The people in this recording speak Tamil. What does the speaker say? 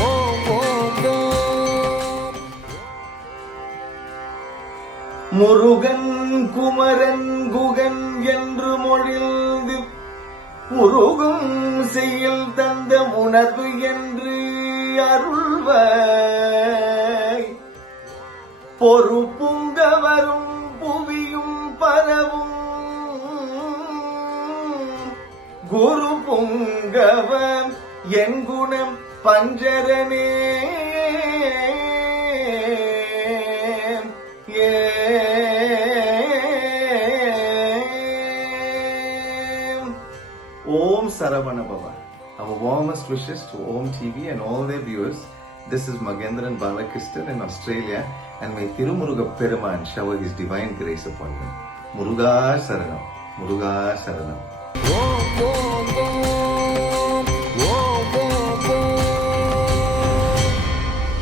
ஓம் ஓம் ஓம். முருகன் குமரன் குகன் என்று மொழிந்து முருகும் செய்யில் தந்த உணர்வு என்று அருள்வாய். பொறுப்புங்க வரும் புவியும் பரவும் குரு புங்கவம் என் குணம் பஞ்சரனே. Om Saravana Bhava. Our warmest wishes to Om TV and all their viewers. This is Magendran Balakrishnan in Australia, and may Tirumuruga Peruman shower his divine grace upon him. Muruga Saranam. Muruga Saranam. Om Om